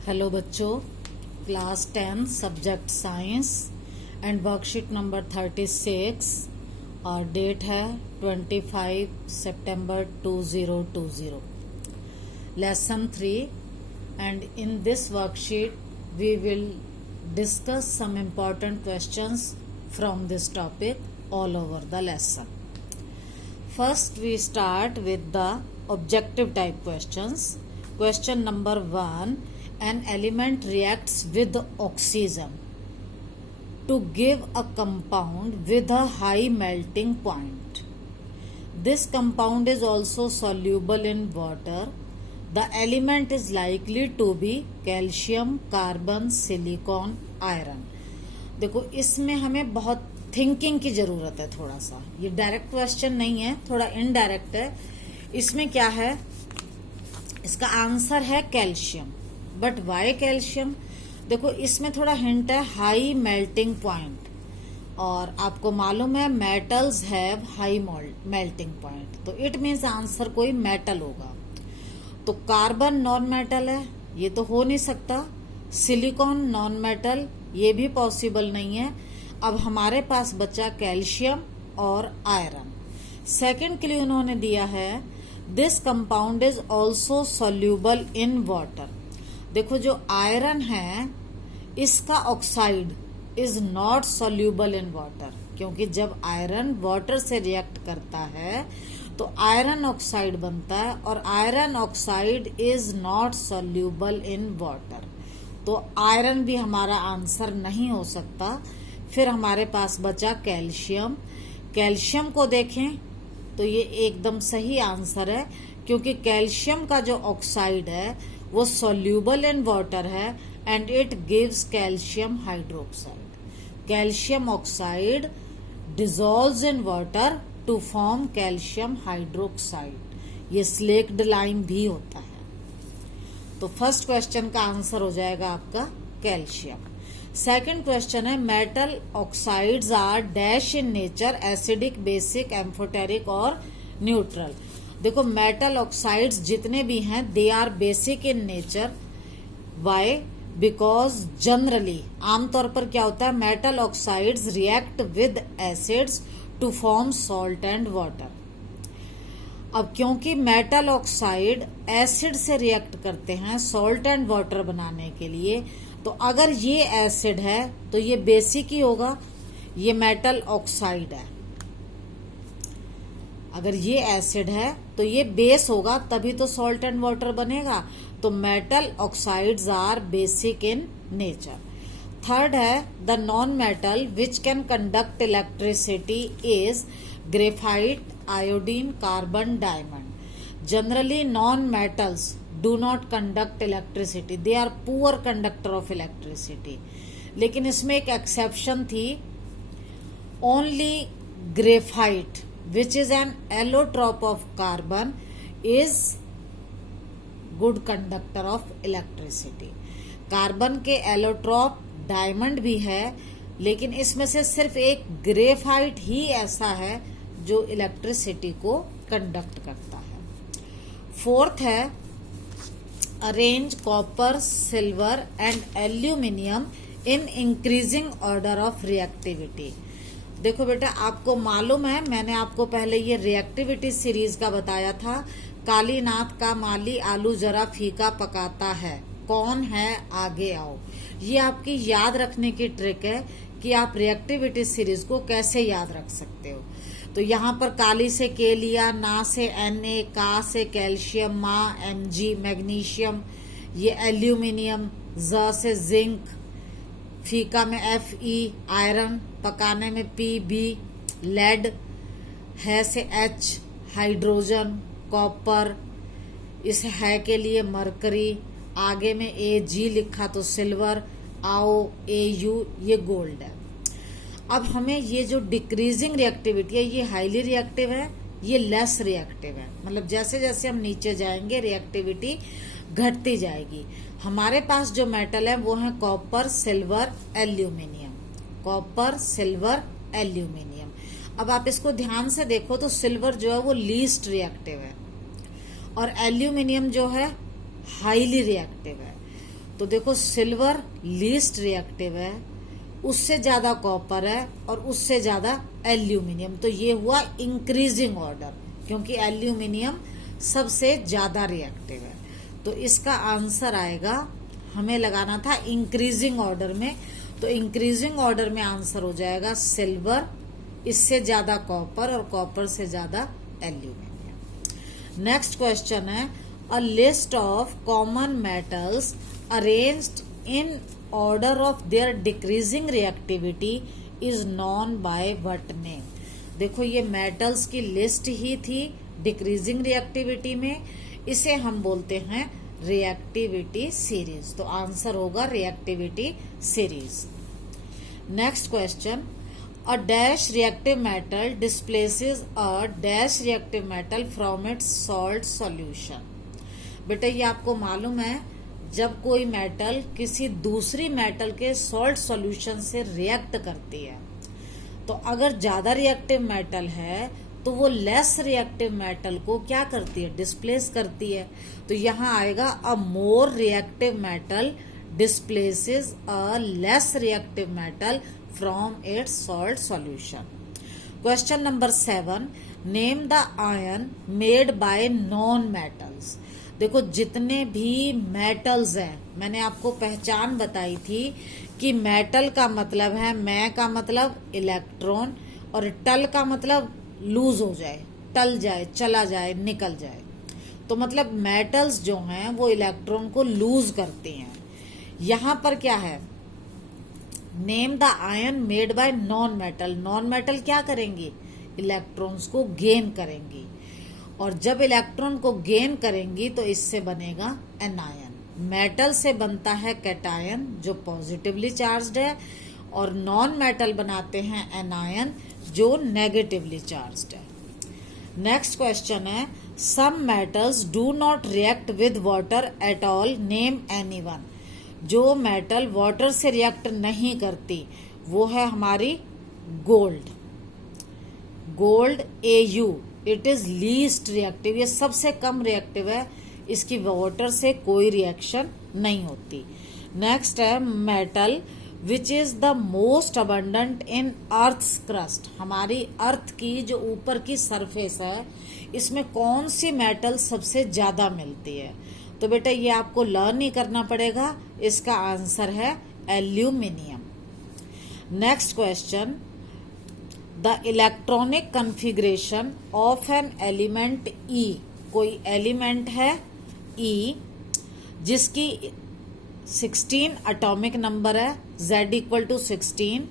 Hello बच्चों, class 10 subject science and worksheet number 36 और date है 25 सितंबर 2020। Lesson 3 and in this worksheet we will discuss some important questions from this topic all over the lesson. First, we start with the objective type questions. Question number 1: an element reacts with oxygen to give a compound with a high melting point. This compound is also soluble in water. The element is likely to be calcium, carbon, silicon, iron. देखो, इसमें हमें बहुत thinking की जरूरत है। थोड़ा सा ये डायरेक्ट क्वेश्चन नहीं है, थोड़ा इनडायरेक्ट है। इसमें क्या है, इसका आंसर है कैल्शियम। But why calcium? देखो, इसमें थोड़ा हिंट है हाई मेल्टिंग पॉइंट, और आपको मालूम है metals have high melting point, तो इट मीन्स आंसर कोई मेटल होगा। तो कार्बन नॉन मेटल है, ये तो हो नहीं सकता। सिलिकॉन नॉन मेटल, ये भी पॉसिबल नहीं है। अब हमारे पास बचा कैल्शियम और आयरन। सेकंड के लिए उन्होंने दिया है this compound is also soluble in water. देखो, जो आयरन है इसका oxide is not soluble in water, क्योंकि जब आयरन वाटर से रिएक्ट करता है तो आयरन ऑक्साइड बनता है, और iron oxide is not soluble in water. तो आयरन भी हमारा आंसर नहीं हो सकता। फिर हमारे पास बचा कैल्शियम। कैल्शियम को देखें तो ये एकदम सही आंसर है, क्योंकि कैल्शियम का जो ऑक्साइड है वो सोल्यूबल इन वाटर है and it gives calcium hydroxide. Calcium oxide dissolves in water to form calcium hydroxide. ये स्लेक्ड लाइम भी होता है। तो फर्स्ट क्वेश्चन का आंसर हो जाएगा आपका कैल्शियम। सेकंड क्वेश्चन है metal oxides are dash in nature, acidic, basic, amphoteric और न्यूट्रल। देखो, मेटल ऑक्साइड्स जितने भी हैं they are basic in nature. Why? Because generally आमतौर पर क्या होता है, metal oxides react with acids to form salt and water. अब क्योंकि मेटल ऑक्साइड एसिड से रिएक्ट करते हैं सॉल्ट एंड वाटर बनाने के लिए, तो अगर ये एसिड है तो ये बेसिक ही होगा, ये मेटल ऑक्साइड है। अगर ये एसिड है तो ये बेस होगा, तभी तो सॉल्ट एंड वाटर बनेगा। तो metal oxides are basic in nature. Third है the non metal which can conduct electricity is graphite, iodine, carbon, diamond. Generally non metals do not conduct electricity, they are poor conductor of electricity. लेकिन इसमें एक exception थी, only graphite which is an allotrope of carbon is good conductor of electricity. Carbon के allotrope diamond भी है, लेकिन इसमें से सिर्फ एक ग्रेफाइट ही ऐसा है जो इलेक्ट्रिसिटी को कंडक्ट करता है। फोर्थ है arrange copper, silver and aluminium in increasing order of reactivity. देखो बेटा, आपको मालूम है मैंने आपको पहले ये रिएक्टिविटी सीरीज का बताया था। कालीनाथ का माली आलू जरा फीका पकाता है, कौन है आगे आओ। ये आपकी याद रखने की ट्रिक है कि आप रिएक्टिविटी सीरीज को कैसे याद रख सकते हो। तो यहाँ पर काली से के लिया, ना से Na, का से कैल्शियम, मा Mg मैग्नीशियम, ये एल्यूमिनियम, ज से जिंक, फीका में Fe आयरन, पकाने में Pb लेड, है से H हाइड्रोजन, कॉपर, इस है के लिए मरकरी, आगे में Ag लिखा तो सिल्वर, आओ Au ये गोल्ड है। अब हमें ये जो डिक्रीजिंग रिएक्टिविटी है ये हाईली रिएक्टिव है, ये लेस रिएक्टिव है। मतलब जैसे जैसे हम नीचे जाएंगे रिएक्टिविटी घटती जाएगी। हमारे पास जो मेटल है वो है copper, silver, aluminium. Copper, silver, aluminium. अब आप इसको ध्यान से देखो तो सिल्वर जो है वो लीस्ट रिएक्टिव है और एल्यूमिनियम जो है हाईली रिएक्टिव है। तो देखो सिल्वर लीस्ट रिएक्टिव है, उससे ज्यादा कॉपर है और उससे ज्यादा एल्यूमिनियम। तो ये हुआ इंक्रीजिंग ऑर्डर, क्योंकि एल्यूमिनियम सबसे ज्यादा रिएक्टिव है। तो इसका आंसर आएगा, हमें लगाना था इंक्रीजिंग ऑर्डर में, तो इंक्रीजिंग ऑर्डर में आंसर हो जाएगा सिल्वर, इससे ज्यादा कॉपर और कॉपर से ज्यादा एल्यूमिनियम। नेक्स्ट क्वेश्चन है, a list of common metals arranged in order of their decreasing reactivity is known by what name. देखो ये मेटल्स की लिस्ट ही थी डिक्रीजिंग रिएक्टिविटी में, इसे हम बोलते हैं रिएक्टिविटी सीरीज। तो आंसर होगा reactivity series. Next question, a dash reactive metal displaces a dash reactive metal from its salt solution. बेटा ये आपको मालूम है, जब कोई मेटल किसी दूसरी मेटल के सॉल्ट सॉल्यूशन से रिएक्ट करती है, तो अगर ज्यादा रिएक्टिव मेटल है तो वो लेस रिएक्टिव मेटल को क्या करती है, डिस्प्लेस करती है। तो यहाँ आएगा a more reactive metal displaces a less reactive metal from its salt solution. Question number 7, name the ion made by non metals. देखो जितने भी मेटल्स हैं, मैंने आपको पहचान बताई थी कि मेटल का मतलब है, मैं का मतलब इलेक्ट्रॉन, और टल का मतलब लूज हो जाए, टल जाए, चला जाए, निकल जाए। तो मतलब मेटल्स जो हैं वो इलेक्ट्रॉन को लूज करते हैं। यहां पर क्या है, name the ion made by non metal. Non metal क्या करेंगी, इलेक्ट्रॉन्स को गेन करेंगी, और जब इलेक्ट्रॉन को गेन करेंगी तो इससे बनेगा एनायन। मेटल से बनता है कैटायन जो पॉजिटिवली चार्ज्ड है, और नॉन मेटल बनाते हैं एनायन जो नेगेटिवली चार्ज्ड है। नेक्स्ट क्वेश्चन है, some metals do not react with water at all, name anyone. जो मेटल वाटर से रिएक्ट नहीं करती वो है हमारी gold. Gold AU, it is least reactive, ये सबसे कम रिएक्टिव है, इसकी वाटर से कोई रिएक्शन नहीं होती। नेक्स्ट है metal which is the most abundant in earth's crust. हमारी अर्थ की जो ऊपर की सरफेस है, इसमें कौन सी मेटल सबसे ज्यादा मिलती है। तो बेटा ये आपको लर्न ही करना पड़ेगा, इसका आंसर है aluminium. Next question, the electronic configuration of an element E। कोई एलिमेंट है E जिसकी 16 एटॉमिक नंबर है, Z इक्वल टू 16,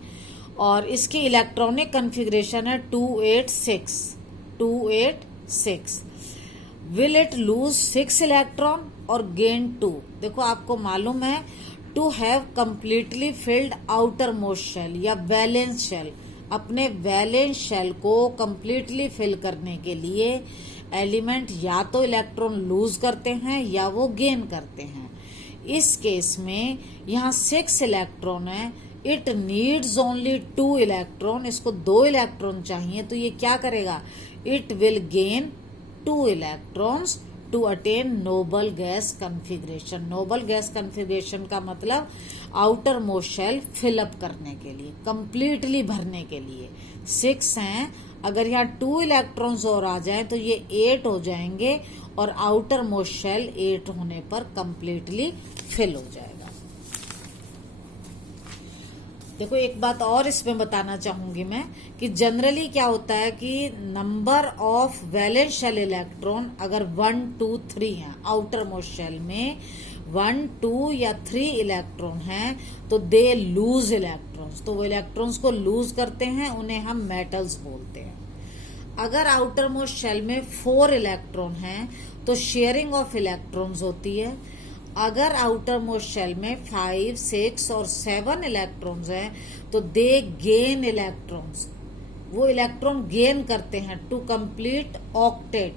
और इसकी इलेक्ट्रॉनिक कन्फिग्रेशन है 286। विल इट लूज 6 इलेक्ट्रॉन और गेन 2। देखो आपको मालूम है, to have completely filled outermost shell या वैलेंस शेल, अपने वैलेंस शेल को कंप्लीटली फिल करने के लिए एलिमेंट या तो इलेक्ट्रॉन लूज करते हैं या वो गेन करते हैं। इस केस में यहाँ 6 इलेक्ट्रॉन है, इट नीड्स ओनली 2 इलेक्ट्रॉन, इसको 2 इलेक्ट्रॉन चाहिए, तो ये क्या करेगा, it will gain 2 electrons to attain noble gas configuration. Noble gas configuration का मतलब आउटर मोस्ट शेल फिलअप करने के लिए, कंप्लीटली भरने के लिए। 6 हैं, अगर यहाँ 2 इलेक्ट्रॉन्स और आ जाएं तो ये 8 हो जाएंगे, और आउटर मोस्ट शेल 8 होने पर कंप्लीटली फिल हो जाएगा। देखो एक बात और इसमें बताना चाहूंगी मैं कि जनरली क्या होता है कि number of valence shell electron अगर 1, 2, 3 है, आउटर मोस्ट शेल में 1, 2 या 3 इलेक्ट्रॉन हैं, तो दे लूज इलेक्ट्रॉन्स, तो वो इलेक्ट्रॉन्स को लूज करते हैं, उन्हें हम मेटल्स बोलते हैं। अगर आउटर मोस्ट शेल में 4 इलेक्ट्रॉन हैं तो शेयरिंग ऑफ इलेक्ट्रॉन्स होती है। अगर आउटर मोस्ट शेल में 5, 6 और 7 इलेक्ट्रॉन्स हैं तो दे गेन इलेक्ट्रॉन्स, वो इलेक्ट्रॉन गेन करते हैं टू कंप्लीट ऑक्टेट,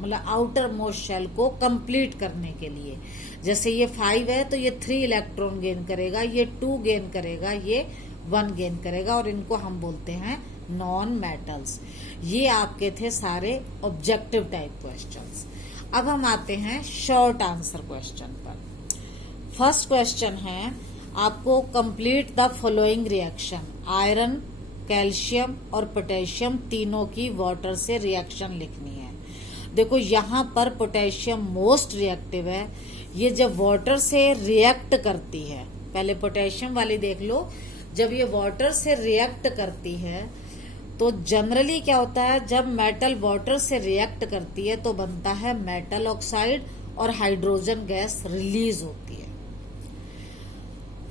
मतलब आउटर मोस्ट शेल को कंप्लीट करने के लिए। जैसे ये 5 है तो ये 3 इलेक्ट्रॉन गेन करेगा, ये 2 गेन करेगा, ये 1 गेन करेगा, और इनको हम बोलते हैं नॉन मेटल्स। ये आपके थे सारे ऑब्जेक्टिव टाइप क्वेश्चंस। अब हम आते हैं शॉर्ट आंसर क्वेश्चन पर। फर्स्ट क्वेश्चन है, आपको complete the following reaction. Iron, calcium और पोटेशियम तीनों की वाटर से रिएक्शन लिखनी है। देखो यहाँ पर पोटेशियम मोस्ट रिएक्टिव है। ये जब वाटर से रिएक्ट करती है, पहले पोटेशियम वाली देख लो, जब ये वाटर से रिएक्ट करती है तो जनरली क्या होता है, जब मेटल वाटर से रिएक्ट करती है तो बनता है मेटल ऑक्साइड और हाइड्रोजन गैस रिलीज होती है।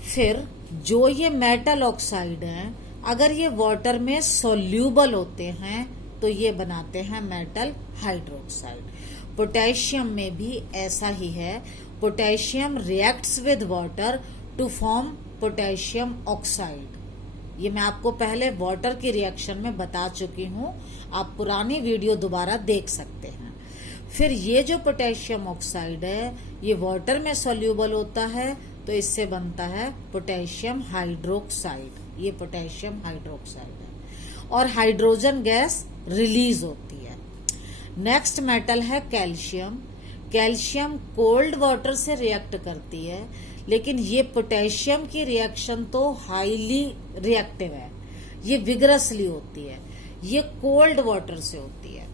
फिर जो ये मेटल ऑक्साइड है, अगर ये वाटर में सोल्यूबल होते हैं तो ये बनाते हैं मेटल हाइड्रोक्साइड। पोटेशियम में भी ऐसा ही है। Potassium reacts with water to form potassium oxide. ये मैं आपको पहले वाटर की रिएक्शन में बता चुकी हूँ, आप पुरानी वीडियो दोबारा देख सकते हैं। फिर ये जो पोटेशियम ऑक्साइड है, ये वाटर में सोल्यूबल होता है तो इससे बनता है पोटेशियम हाइड्रोक्साइड। ये पोटेशियम हाइड्रोक्साइड है और हाइड्रोजन गैस रिलीज होती है। नेक्स्ट मेटल है कैल्शियम। कैल्शियम कोल्ड वाटर से रिएक्ट करती है, लेकिन ये पोटेशियम की रिएक्शन तो हाईली रिएक्टिव है, ये विगरसली होती है। ये कोल्ड वाटर से होती है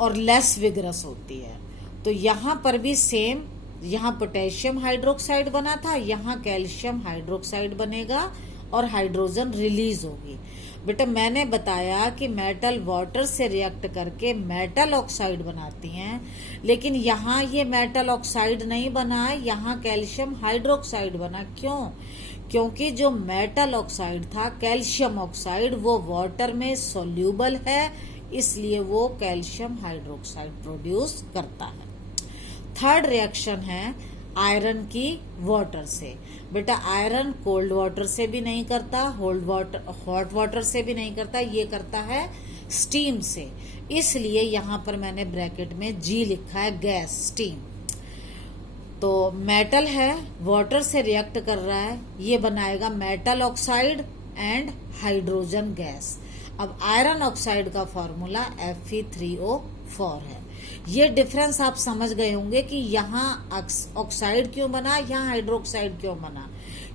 और लेस विगरस होती है। तो यहाँ पर भी सेम, यहाँ पोटेशियम हाइड्रोक्साइड बना था, यहाँ कैल्शियम हाइड्रोक्साइड बनेगा और हाइड्रोजन रिलीज होगी। बेटा मैंने बताया कि मेटल वाटर से रिएक्ट करके मेटल ऑक्साइड बनाती हैं, लेकिन यहाँ ये मेटल ऑक्साइड नहीं बना है, यहाँ कैल्शियम हाइड्रोक्साइड बना। क्यों? क्योंकि जो मेटल ऑक्साइड था कैल्शियम ऑक्साइड, वो वाटर में सोल्यूबल है, इसलिए वो कैल्शियम हाइड्रोक्साइड प्रोड्यूस करता है। थर्ड रिएक्शन है आयरन की वाटर से। बेटा आयरन कोल्ड वाटर से भी नहीं करता, हॉट वाटर से भी नहीं करता, ये करता है स्टीम से। इसलिए यहाँ पर मैंने ब्रैकेट में जी लिखा है, गैस, स्टीम। तो मेटल है, वाटर से रिएक्ट कर रहा है, ये बनाएगा metal oxide and hydrogen gas. अब आयरन ऑक्साइड का फॉर्मूला Fe3O4 है। ये डिफरेंस आप समझ गए होंगे कि यहाँ ऑक्साइड क्यों बना, यहाँ हाइड्रोक्साइड क्यों बना,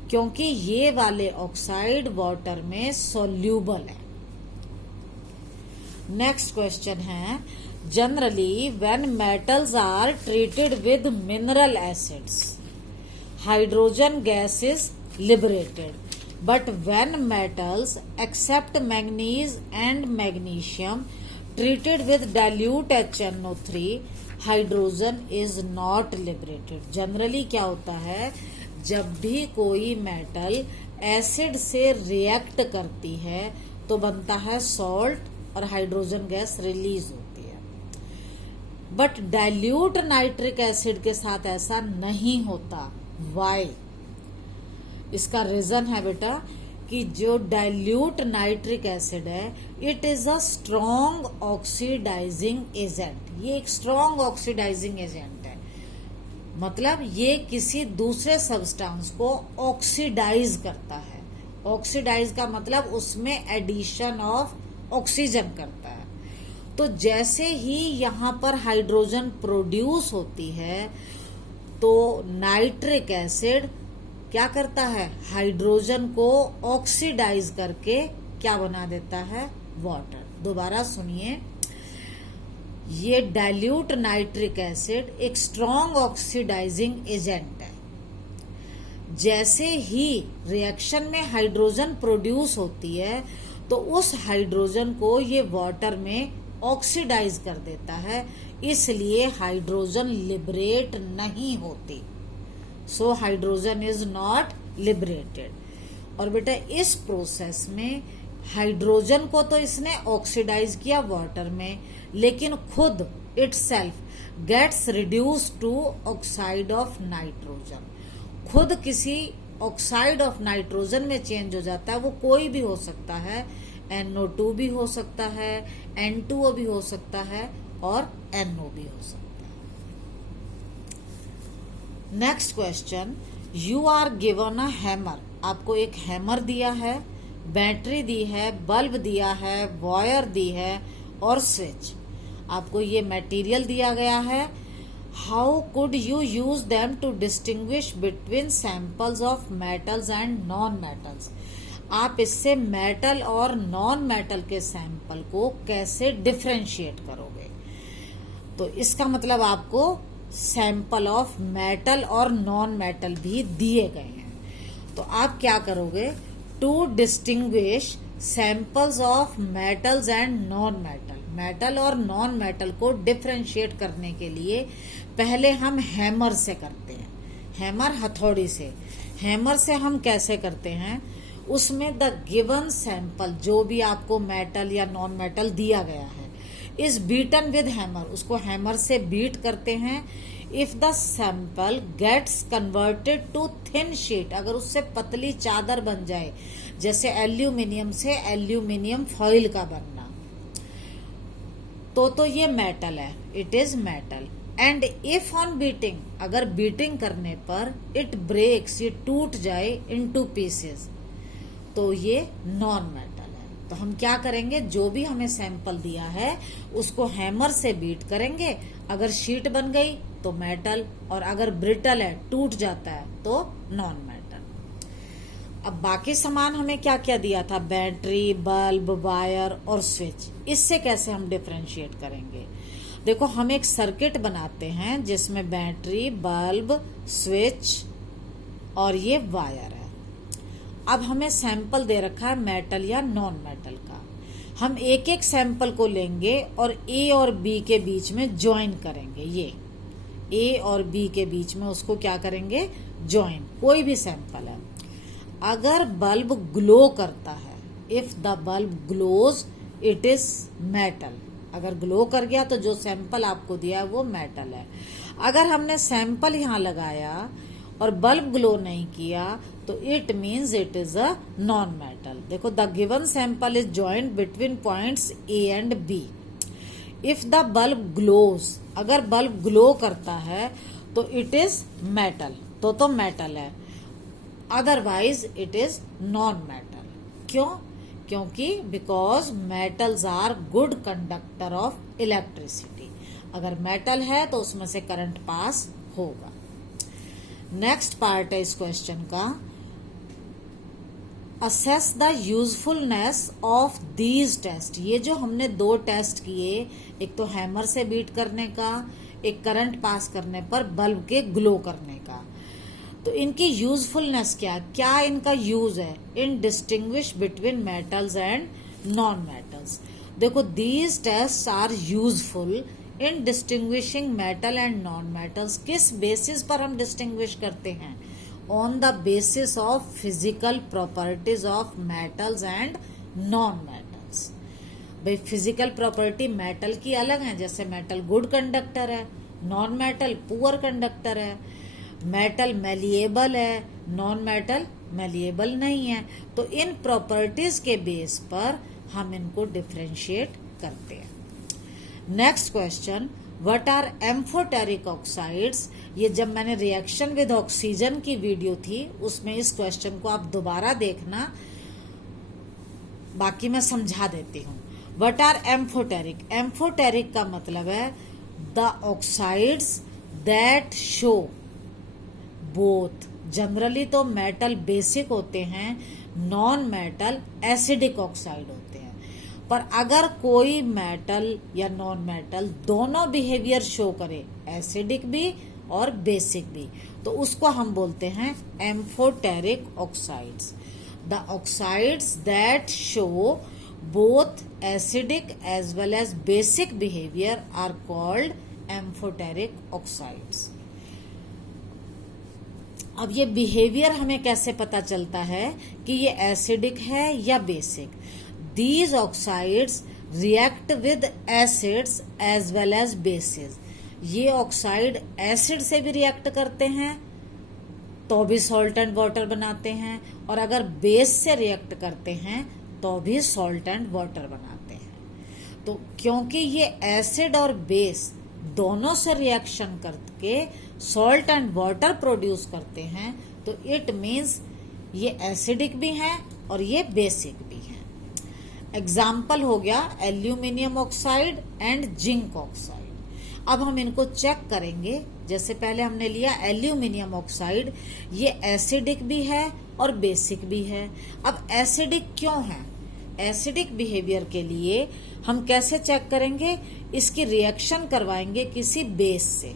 क्योंकि ये वाले ऑक्साइड वाटर में सोल्यूबल है। नेक्स्ट क्वेश्चन है, generally when metals are treated with mineral acids, hydrogen gas is liberated, but when metals except manganese and magnesium treated with dilute HNO3, hydrogen is not liberated। Generally क्या होता है, जब भी कोई metal acid से react करती है तो बनता है सॉल्ट और हाइड्रोजन गैस रिलीज होती है। बट डाइल्यूट नाइट्रिक एसिड के साथ ऐसा नहीं होता। वाई? इसका रीजन है बेटा कि जो डाइल्यूट नाइट्रिक एसिड है, it is a strong oxidising agent. ये एक स्ट्रॉन्ग ऑक्सीडाइजिंग एजेंट है, मतलब ये किसी दूसरे सब्सटेंस को ऑक्सीडाइज करता है। ऑक्सीडाइज का मतलब उसमें एडिशन ऑफ ऑक्सीजन करता है। तो जैसे ही यहाँ पर हाइड्रोजन प्रोड्यूस होती है तो नाइट्रिक एसिड क्या करता है, हाइड्रोजन को ऑक्सीडाइज करके क्या बना देता है, वाटर। दोबारा सुनिए, ये डाइल्यूट नाइट्रिक एसिड एक स्ट्रॉन्ग ऑक्सीडाइजिंग एजेंट है। जैसे ही रिएक्शन में हाइड्रोजन प्रोड्यूस होती है तो उस हाइड्रोजन को ये वाटर में ऑक्सीडाइज कर देता है, इसलिए हाइड्रोजन लिबरेट नहीं होती। So hydrogen is not liberated. और बेटा इस प्रोसेस में हाइड्रोजन को तो इसने ऑक्सीडाइज किया वाटर में, लेकिन खुद itself gets reduce to oxide of nitrogen. खुद किसी ऑक्साइड ऑफ नाइट्रोजन में चेंज हो जाता है। वो कोई भी हो सकता है, NO2 भी हो सकता है, N2O भी हो सकता है और NO भी हो सकता है। Next question, you are given a hammer. आपको एक हैमर दिया है, बैटरी दी है, बल्ब दिया है, वायर दी है और स्विच। आपको ये मटेरियल दिया गया है, how could you use them to distinguish between samples of metals and non metals? आप इससे मेटल और नॉन मेटल के सैंपल को कैसे डिफरेंशिएट करोगे? तो इसका मतलब आपको सैंपल ऑफ मेटल और नॉन मेटल भी दिए गए हैं। तो आप क्या करोगे? To distinguish samples of metals and non metal, metal और नॉन मेटल को डिफरेंशिएट करने के लिए पहले हम हैमर से करते हैं, हैमर हथौड़ी से। हैमर से हम कैसे करते हैं? उसमें द गिवन सैंपल, जो भी आपको मेटल या नॉन मेटल दिया गया है, इज बीटन विद हैमर, उसको हैमर से बीट करते हैं। If the sample gets converted to thin sheet, अगर उससे पतली चादर बन जाए, जैसे एल्यूमिनियम से एल्यूमिनियम फॉइल का बनना, तो ये मेटल है, it is metal. And if on beating, अगर बीटिंग करने पर इट ब्रेक्स, ये टूट जाए इनटू पीसेस, तो ये नॉन मेटल है। तो हम क्या करेंगे? जो भी हमें सैंपल दिया है उसको हैमर से बीट करेंगे, अगर शीट बन गई तो मेटल, और अगर ब्रिटल है, टूट जाता है, तो नॉन मेटल। अब बाकी सामान हमें क्या क्या दिया था? बैटरी, बल्ब, वायर और स्विच। इससे कैसे हम डिफरेंशिएट करेंगे? देखो, हम एक सर्किट बनाते हैं जिसमें बैटरी, बल्ब, स्विच और ये वायर है। अब हमें सैंपल दे रखा है मेटल या नॉन मेटल का। हम एक एक सैंपल को लेंगे और ए और बी के बीच में ज्वाइन करेंगे। ये ए और बी के बीच में उसको क्या करेंगे? ज्वाइन। कोई भी सैंपल है, अगर बल्ब ग्लो करता है, if the bulb glows it is metal. अगर ग्लो कर गया तो जो सैंपल आपको दिया है वो मेटल है। अगर हमने सैंपल यहाँ लगाया और बल्ब ग्लो नहीं किया तो it means it is a non metal. देखो, the given sample is joint between points A and B. If the bulb glows, अगर बल्ब ग्लो करता है तो इट इज मेटल, तो मेटल है। Otherwise it is non metal. क्यों? क्योंकि because metals are good conductor of electricity. अगर metal है तो उसमें से करंट पास होगा। नेक्स्ट पार्ट है इस क्वेश्चन का, assess the usefulness of these test. ये जो हमने दो टेस्ट किए, एक तो हैमर से बीट करने का, एक करंट पास करने पर बल्ब के ग्लो करने का, तो इनकी यूजफुलनेस क्या इनका यूज है? In distinguish between metals and non metals. देखो, these test are useful in distinguishing metal and non metals. किस बेसिस पर हम डिस्टिंग्विश करते हैं? On the basis of physical properties of metals and non metals. भाई, physical property metal की अलग है, जैसे मेटल गुड कंडक्टर है, नॉन मेटल पुअर कंडक्टर है। मेटल मैलिएबल है, नॉन मेटल मैलिएबल नहीं है। तो इन प्रॉपर्टीज के बेस पर हम इनको डिफरेंशिएट करते हैं। Next question, what are amphoteric oxides? ये जब मैंने रिएक्शन विद ऑक्सीजन की वीडियो थी उसमें इस क्वेश्चन को आप दोबारा देखना, बाकी मैं समझा देती हूँ। What are amphoteric? एम्फोटेरिक का मतलब है the oxides that show both. Generally तो मेटल बेसिक होते हैं, नॉन मेटल एसिडिक ऑक्साइड होते हैं, पर अगर कोई मेटल या नॉन मेटल दोनों बिहेवियर शो करे, एसिडिक भी और बेसिक भी, तो उसको हम बोलते हैं amphoteric oxides. The oxides that show both acidic as well as basic behaviour are called amphoteric oxides. अब ये बिहेवियर हमें कैसे पता चलता है कि ये एसिडिक है या basic? These oxides react with acids as well as bases. ये ऑक्साइड एसिड से भी रिएक्ट करते हैं तो भी सॉल्ट एंड वाटर बनाते हैं, और अगर बेस से रिएक्ट करते हैं तो भी सॉल्ट एंड वाटर बनाते हैं। तो क्योंकि ये एसिड और बेस दोनों से रिएक्शन करके सॉल्ट एंड वाटर प्रोड्यूस करते हैं, तो इट मीन्स ये एसिडिक भी हैं और ये बेसिक भी हैं। एग्जाम्पल हो गया aluminium oxide and zinc oxide. अब हम इनको चेक करेंगे। जैसे पहले हमने लिया एल्यूमिनियम ऑक्साइड, ये एसिडिक भी है और बेसिक भी है। अब एसिडिक क्यों है? एसिडिक बिहेवियर के लिए हम कैसे चेक करेंगे? इसकी रिएक्शन करवाएंगे किसी बेस से।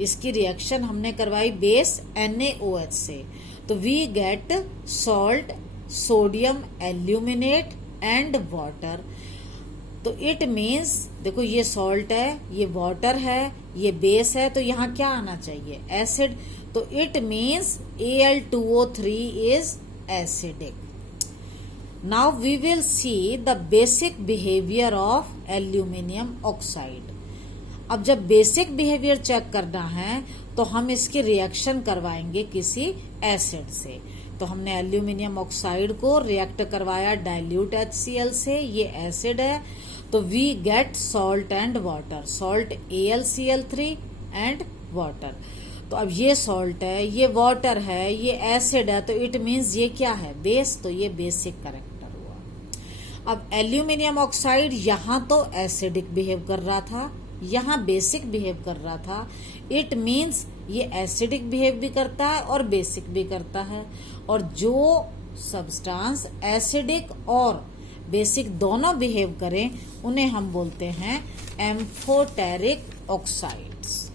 इसकी रिएक्शन हमने करवाई बेस NaOH से, तो we get salt, sodium aluminate and water. तो इट मीन्स, देखो ये सॉल्ट है, ये वाटर है, ये बेस है, तो यहाँ क्या आना चाहिए? एसिड। तो it means Al2O3 is acidic. Now we will see the basic behaviour of aluminium oxide. अब जब बेसिक बिहेवियर चेक करना है तो हम इसकी रिएक्शन करवाएंगे किसी एसिड से। तो हमने एल्यूमिनियम ऑक्साइड को रिएक्ट करवाया डाइल्यूट HCl से, ये एसिड है, तो we get salt and water, salt AlCl3 and water. तो अब ये सॉल्ट है, ये वाटर है, ये एसिड है, तो इट मीन्स ये क्या है? बेस। तो ये बेसिक कैरेक्टर हुआ। अब एल्यूमिनियम ऑक्साइड यहाँ तो एसिडिक बिहेव कर रहा था, यहाँ बेसिक बिहेव कर रहा था। इट मीन्स ये एसिडिक बिहेव भी करता है और बेसिक भी करता है। और जो सब्सटेंस एसिडिक और बेसिक दोनों बिहेव करें उन्हें हम बोलते हैं एम्फोटेरिक ऑक्साइड्स।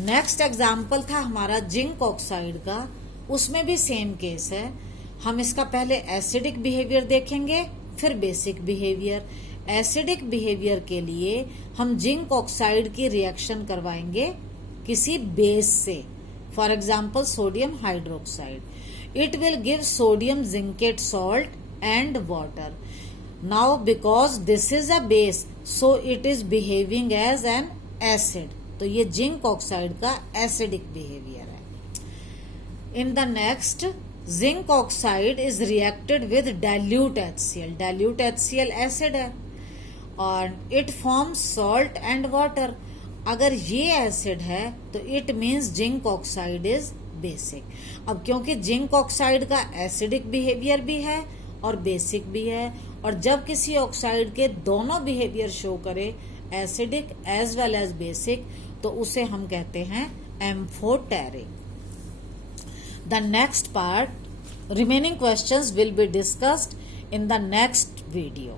नेक्स्ट एग्जाम्पल था हमारा जिंक ऑक्साइड का, उसमें भी सेम केस है। हम इसका पहले एसिडिक बिहेवियर देखेंगे, फिर बेसिक बिहेवियर। एसिडिक बिहेवियर के लिए हम जिंक ऑक्साइड की रिएक्शन करवाएंगे किसी बेस से, for example sodium hydroxide. It will give sodium zincate salt and water. Now because this is a base, so it is behaving as an acid. तो ये zinc oxide का acidic behaviour है। In the next, zinc oxide is reacted with dilute HCl। Dilute HCl acid है और it forms salt and water. अगर ये acid है तो it means zinc oxide is basic. अब क्योंकि जिंक ऑक्साइड का एसिडिक बिहेवियर भी है और बेसिक भी है, और जब किसी ऑक्साइड के दोनों बिहेवियर शो करे, acidic as well as basic, तो उसे हम कहते हैं amphoteric. The next part, remaining questions will be discussed in the next video.